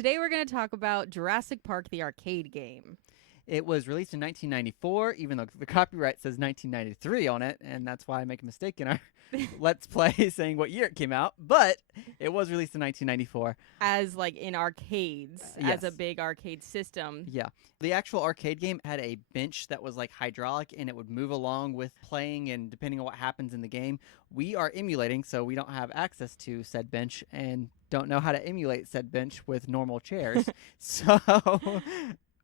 Today we're going to talk about Jurassic Park, the arcade game. It was released in 1994, even though the copyright says 1993 on it, and that's why I make a mistake in our Let's Play saying what year it came out, but it was released in 1994. As like in arcades, as Yes. a big arcade system. Yeah. The actual arcade game had a bench that was like hydraulic, and it would move along with playing, and depending on what happens in the game. We are emulating, so we don't have access to said bench, and don't know how to emulate said bench with normal chairs. So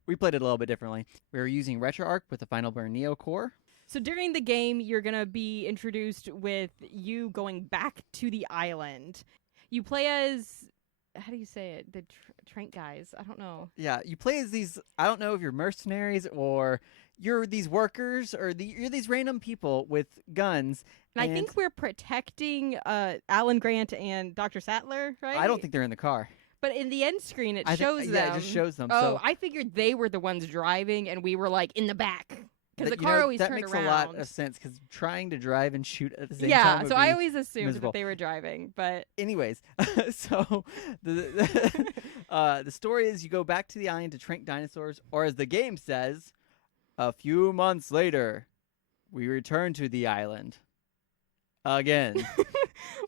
we played it a little bit differently. We were using RetroArch with the Final Burn Neo core. So during the game, you're going to be introduced with you going back to the island. You play as, how do you say it? The Trank guys. I don't know. Yeah, you play as these, I don't know if you're mercenaries or you're these workers or you're these random people with guns. And I think we're protecting Alan Grant and Dr. Sattler, right? I don't think they're in the car. But in the end screen, it I shows think, them. Yeah, it just shows them. Oh, So I figured they were the ones driving and we were like in the back. Because the you car know, always that turned makes around. a lot of sense because trying to drive and shoot at the same time. Yeah, would so be I always assumed miserable. that they were driving, but Anyways, so the story is you go back to the island to trank dinosaurs, or as the game says, a few months later, we return to the island again.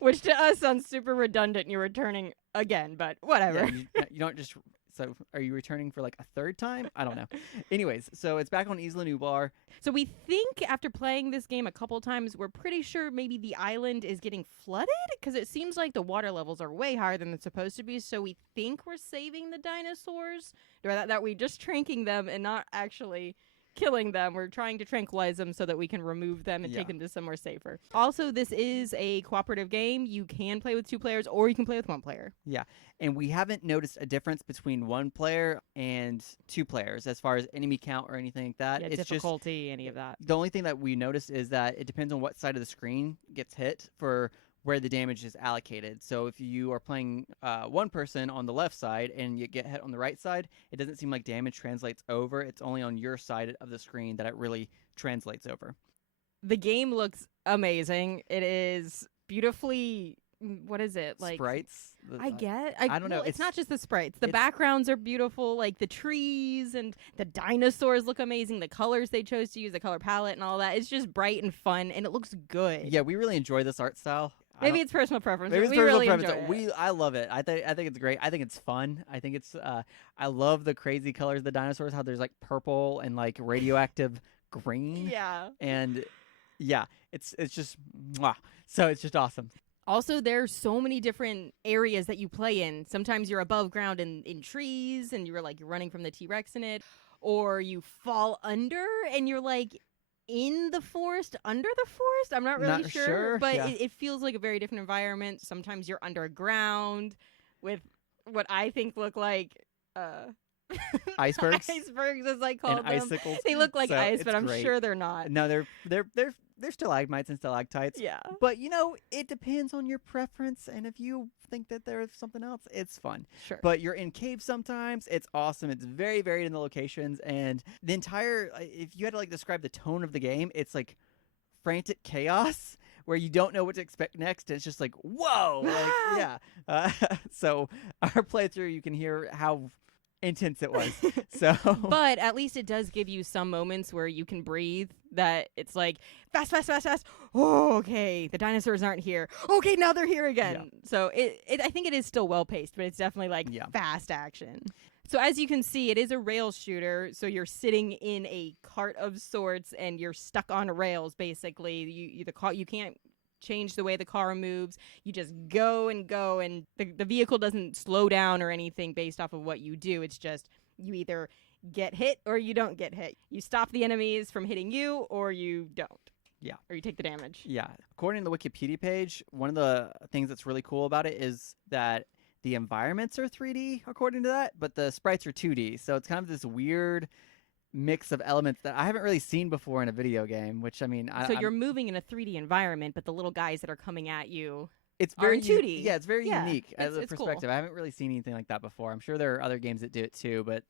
which to us sounds super redundant. You're returning again, but whatever. Yeah, you don't just. So are you returning for like a third time? I don't know. Anyways, so it's back on Isla Nublar. So we think after playing this game a couple times, we're pretty sure maybe the island is getting flooded because it seems like the water levels are way higher than it's supposed to be. So we think we're saving the dinosaurs, or that we just tranking them and not actually killing them. We're trying to tranquilize them so that we can remove them and take them to somewhere safer. Also, this is a cooperative game. You can play with 2 players or you can play with 1 player. Yeah, and we haven't noticed a difference between 1 player and 2 players as far as enemy count or anything like that. Yeah, it's difficulty, just, any of that. The only thing that we noticed is that it depends on what side of the screen gets hit for where the damage is allocated. So if you are playing 1 person on the left side and you get hit on the right side, it doesn't seem like damage translates over. It's only on your side of the screen that it really translates over. The game looks amazing. It is beautifully, what is it? Like Sprites? I don't know. Well, It's not just the sprites. The backgrounds are beautiful, like the trees and the dinosaurs look amazing. The colors they chose to use, the color palette and all that. It's just bright and fun and it looks good. Yeah, we really enjoy this art style. Maybe it's personal preference. Maybe But it's we personal really preference. enjoy it. I love it. I think it's great. I think it's fun. I think it's I love the crazy colors of the dinosaurs, how there's like purple and like radioactive green. Yeah. And yeah, it's just mwah. So it's just awesome. Also, there's so many different areas that you play in. Sometimes you're above ground in trees and you're running from the T-Rex in it, or you fall under and you're like in the forest, under the forest. I'm not really sure, but yeah. it feels like a very different environment. Sometimes you're underground with what I think look like Icebergs. Icebergs, as I call And them. icicles. They look like So ice, it's but I'm great. sure they're not. No, they're stalagmites and stalactites. Yeah. But you know, it depends on your preference, and if you think that there's something else, it's fun. Sure. But you're in caves sometimes. It's awesome. It's very varied in the locations, and the entire. If you had to like describe the tone of the game, it's like frantic chaos where you don't know what to expect next. It's just like whoa, like yeah. So our playthrough, you can hear how intense it was. So But at least it does give you some moments where you can breathe, that it's like fast, fast, fast, fast. Oh, okay, the dinosaurs aren't here. Okay, now they're here again. Yeah. So I think it is still well paced, but it's definitely like fast action. So as you can see, it is a rail shooter. So you're sitting in a cart of sorts and you're stuck on rails basically. You can't change the way the car moves. You just go and go, and the vehicle doesn't slow down or anything based off of what you do. It's just you either get hit or you don't get hit. You stop the enemies from hitting you or you don't. Yeah. Or you take the damage. Yeah. According to the Wikipedia page, one of the things that's really cool about it is that the environments are 3D, according to that, but the sprites are 2D. So it's kind of this weird mix of elements that I haven't really seen before in a video game, which I mean... You're moving in a 3D environment, but the little guys that are coming at you it's are very in 2D. Yeah, it's very unique as a it's perspective. cool. I haven't really seen anything like that before. I'm sure there are other games that do it too, but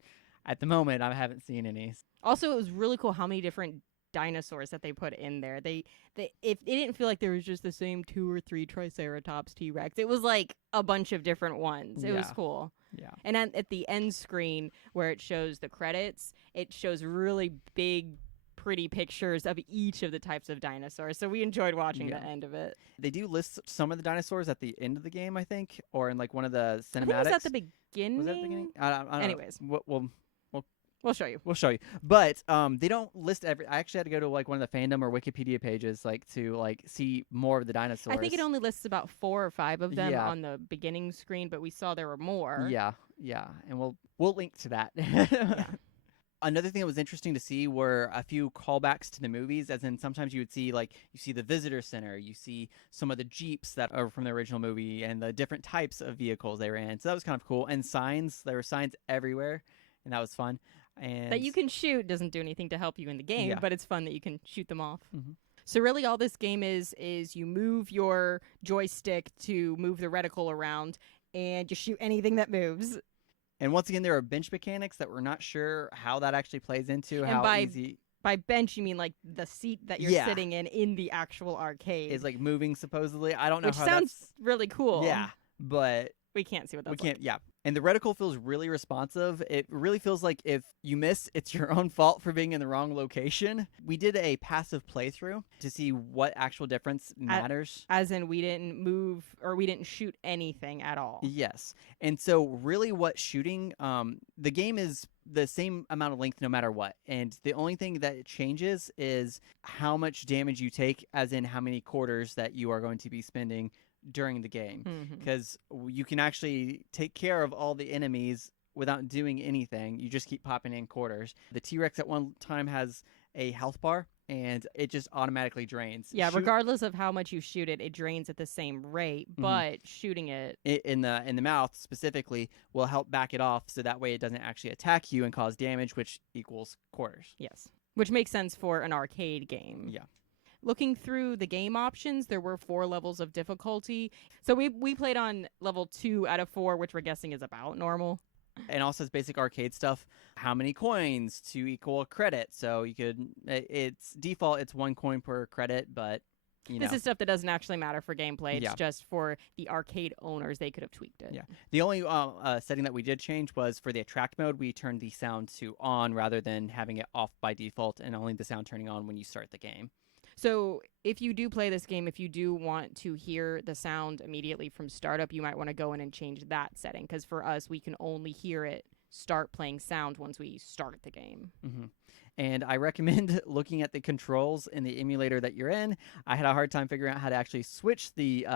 at the moment I haven't seen any. Also, it was really cool how many different dinosaurs that they put in there. It didn't feel like there was just the same 2 or 3 Triceratops T-Rex. It was like a bunch of different ones. It was cool. Yeah. And at the end screen where it shows the credits, it shows really big, pretty pictures of each of the types of dinosaurs. So we enjoyed watching the end of it. They do list some of the dinosaurs at the end of the game, I think, or in like one of the cinematics. I think it was at the beginning. Was that at the beginning? I don't Anyways. know. We'll show you. We'll show you. But they don't list every. I actually had to go to like one of the Fandom or Wikipedia pages to see more of the dinosaurs. I think it only lists about 4 or 5 of them on the beginning screen, but we saw there were more. Yeah, and we'll link to that. Another thing that was interesting to see were a few callbacks to the movies, as in sometimes you would see, like, you see the visitor center, you see some of the Jeeps that are from the original movie, and the different types of vehicles they were in. So that was kind of cool. And signs, there were signs everywhere, and that was fun. And that you can shoot doesn't do anything to help you in the game, but it's fun that you can shoot them off. Mm-hmm. So really all this game is you move your joystick to move the reticle around, and you shoot anything that moves. And once again, there are bench mechanics that we're not sure how that actually plays into, and how easy. By bench, you mean like the seat that you're sitting in the actual arcade. Is like moving, supposedly. I don't know Which how sounds really cool. Yeah, but we can't see what that's we can't, like. Yeah. And the reticle feels really responsive. It really feels like if you miss, it's your own fault for being in the wrong location. We did a passive playthrough to see what actual difference matters. As in we didn't move or we didn't shoot anything at all. Yes. And so really what shooting, the game is the same amount of length no matter what. And the only thing that it changes is how much damage you take, as in how many quarters that you are going to be spending during the game, because you can actually take care of all the enemies without doing anything. You just keep popping in quarters. The T-Rex at one time has a health bar, and it just automatically drains. Yeah, regardless of how much you shoot it, it drains at the same rate, but shooting it in the mouth specifically will help back it off, so that way it doesn't actually attack you and cause damage, which equals quarters. Yes, which makes sense for an arcade game. Yeah. Looking through the game options, there were 4 levels of difficulty. So we played on level 2 out of 4, which we're guessing is about normal. And also it's basic arcade stuff. How many coins to equal a credit? So you could, it's default, it's 1 coin per credit, but this is stuff that doesn't actually matter for gameplay. It's just for the arcade owners. They could have tweaked it. Yeah. The only setting that we did change was for the attract mode, we turned the sound to on rather than having it off by default and only the sound turning on when you start the game. So if you do play this game, if you do want to hear the sound immediately from startup, you might want to go in and change that setting. Because for us, we can only hear it start playing sound once we start the game. Mm-hmm. And I recommend looking at the controls in the emulator that you're in. I had a hard time figuring out how to actually switch the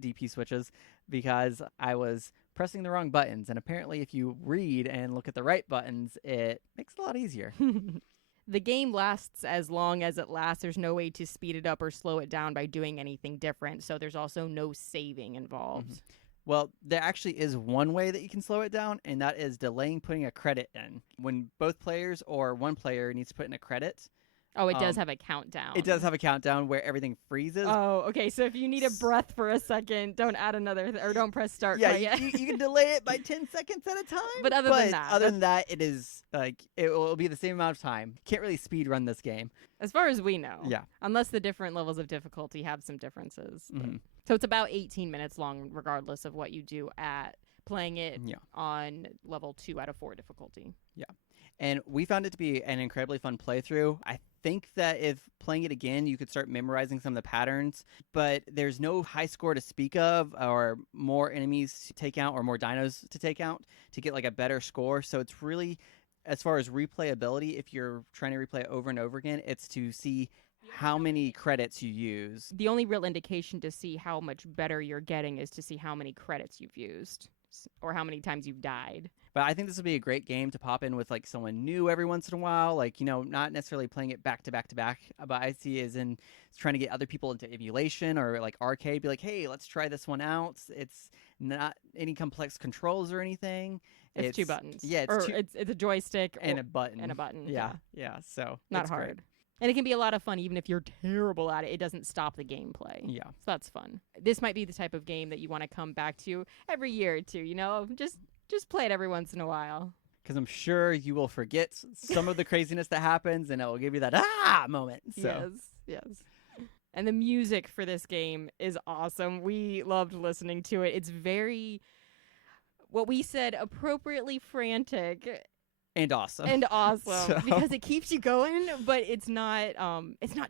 DP switches because I was pressing the wrong buttons. And apparently if you read and look at the right buttons, it makes it a lot easier. The game lasts as long as it lasts. There's no way to speed it up or slow it down by doing anything different. So there's also no saving involved. Mm-hmm. Well, there actually is one way that you can slow it down, and that is delaying putting a credit in. When both players or one player needs to put in a credit. Oh, it does have a countdown. It does have a countdown where everything freezes. Oh, okay. So if you need a breath for a second, don't add another, or don't press start. Yeah, you can delay it by 10 seconds at a time. But other than that, it is like it will be the same amount of time. Can't really speed run this game, as far as we know. Yeah. Unless the different levels of difficulty have some differences. Mm-hmm. So it's about 18 minutes long, regardless of what you do at playing it on level 2 out of 4 difficulty. Yeah. And we found it to be an incredibly fun playthrough. I think that if playing it again, you could start memorizing some of the patterns, but there's no high score to speak of or more enemies to take out or more dinos to take out to get like a better score. So it's really, as far as replayability, if you're trying to replay it over and over again, it's to see how many credits you use. The only real indication to see how much better you're getting is to see how many credits you've used or how many times you've died. But I think this would be a great game to pop in with like someone new every once in a while. Like, not necessarily playing it back to back to back, but I see it as in trying to get other people into emulation or like arcade. Be like, hey, let's try this one out. It's not any complex controls or anything. It's 2 buttons. Yeah, it's a joystick and a button. And a button. Yeah. So not hard. Great. And it can be a lot of fun, even if you're terrible at it. It doesn't stop the gameplay. Yeah. So that's fun. This might be the type of game that you want to come back to every year or two, Just play it every once in a while. because I'm sure you will forget some of the craziness that happens, and it will give you that moment. So. Yes. And the music for this game is awesome. We loved listening to it. It's very, what we said, appropriately frantic. And awesome. So. Because it keeps you going, but it's not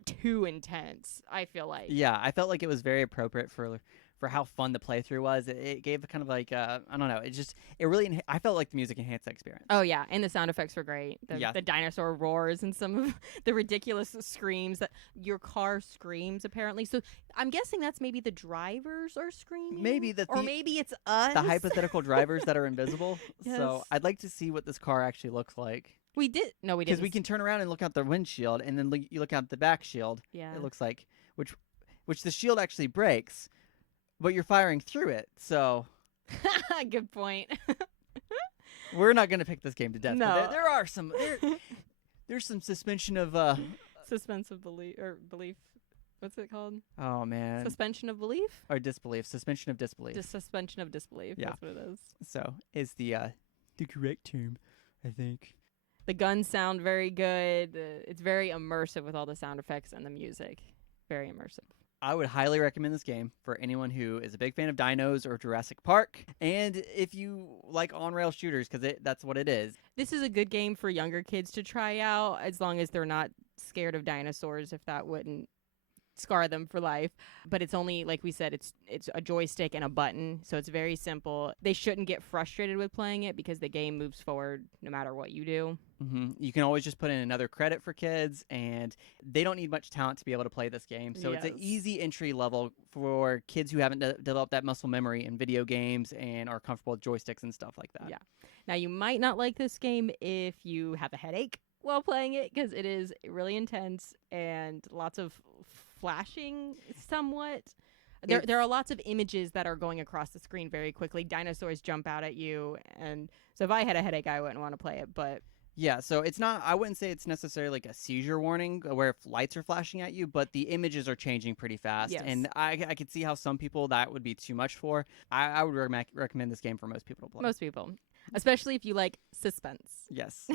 too intense, I feel like. Yeah, I felt like it was very appropriate for how fun the playthrough was. It gave kind of like, I don't know, it really, I felt like the music enhanced the experience. Oh, yeah, and the sound effects were great. The dinosaur roars and some of the ridiculous screams that your car screams, apparently. So I'm guessing that's maybe the drivers are screaming? Maybe maybe it's us. The hypothetical drivers that are invisible. Yes. So I'd like to see what this car actually looks like. We didn't. Because we can turn around and look out the windshield, and then you look out the back shield. Yeah. It looks like, which the shield actually breaks. But you're firing through it, so... Good point. We're not going to pick this game to death. No. But there are some... There's some suspension of... Suspense of belief, or belief... What's it called? Oh, man. Suspension of belief? Or disbelief. Suspension of disbelief. Suspension of disbelief. Yeah. That's what it is. So, is the correct term, I think. The guns sound very good. It's very immersive with all the sound effects and the music. Very immersive. I would highly recommend this game for anyone who is a big fan of dinos or Jurassic Park, and if you like on-rail shooters, because that's what it is. This is a good game for younger kids to try out, as long as they're not scared of dinosaurs, if that wouldn't scar them for life. But it's only, like we said, it's a joystick and a button, so it's very simple. They shouldn't get frustrated with playing it because the game moves forward no matter what you do. Mm-hmm. You can always just put in another credit for kids, and they don't need much talent to be able to play this game. So It's an easy entry level for kids who haven't developed that muscle memory in video games and are comfortable with joysticks and stuff like that. Yeah. Now, you might not like this game if you have a headache while playing it, because it is really intense and lots of flashing somewhat. There are lots of images that are going across the screen very quickly. Dinosaurs jump out at you, and so if I had a headache, I wouldn't want to play it, but... Yeah, so it's not, I wouldn't say it's necessarily like a seizure warning where if lights are flashing at you, but the images are changing pretty fast. Yes. And I could see how some people that would be too much for. I would recommend this game for most people to play. Most people, especially if you like suspense. Yes.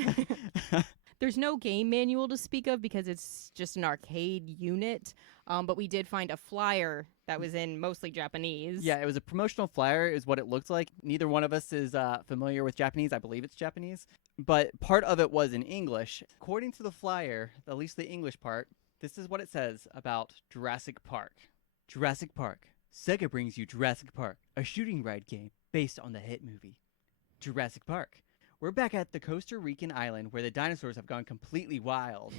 There's no game manual to speak of because it's just an arcade unit, but we did find a flyer that was in mostly Japanese. Yeah, it was a promotional flyer is what it looked like. Neither one of us is familiar with Japanese. I believe it's Japanese. But part of it was in English. According to the flyer, at least the English part, this is what it says about Jurassic Park. Jurassic Park. Sega brings you Jurassic Park, a shooting ride game based on the hit movie. Jurassic Park. We're back at the Costa Rican island where the dinosaurs have gone completely wild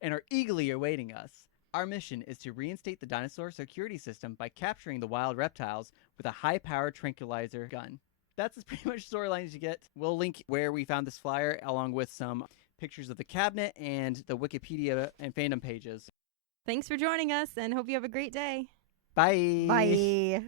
and are eagerly awaiting us. Our mission is to reinstate the dinosaur security system by capturing the wild reptiles with a high-powered tranquilizer gun. That's as pretty much storyline as you get. We'll link where we found this flyer along with some pictures of the cabinet and the Wikipedia and Fandom pages. Thanks for joining us, and hope you have a great day. Bye. Bye.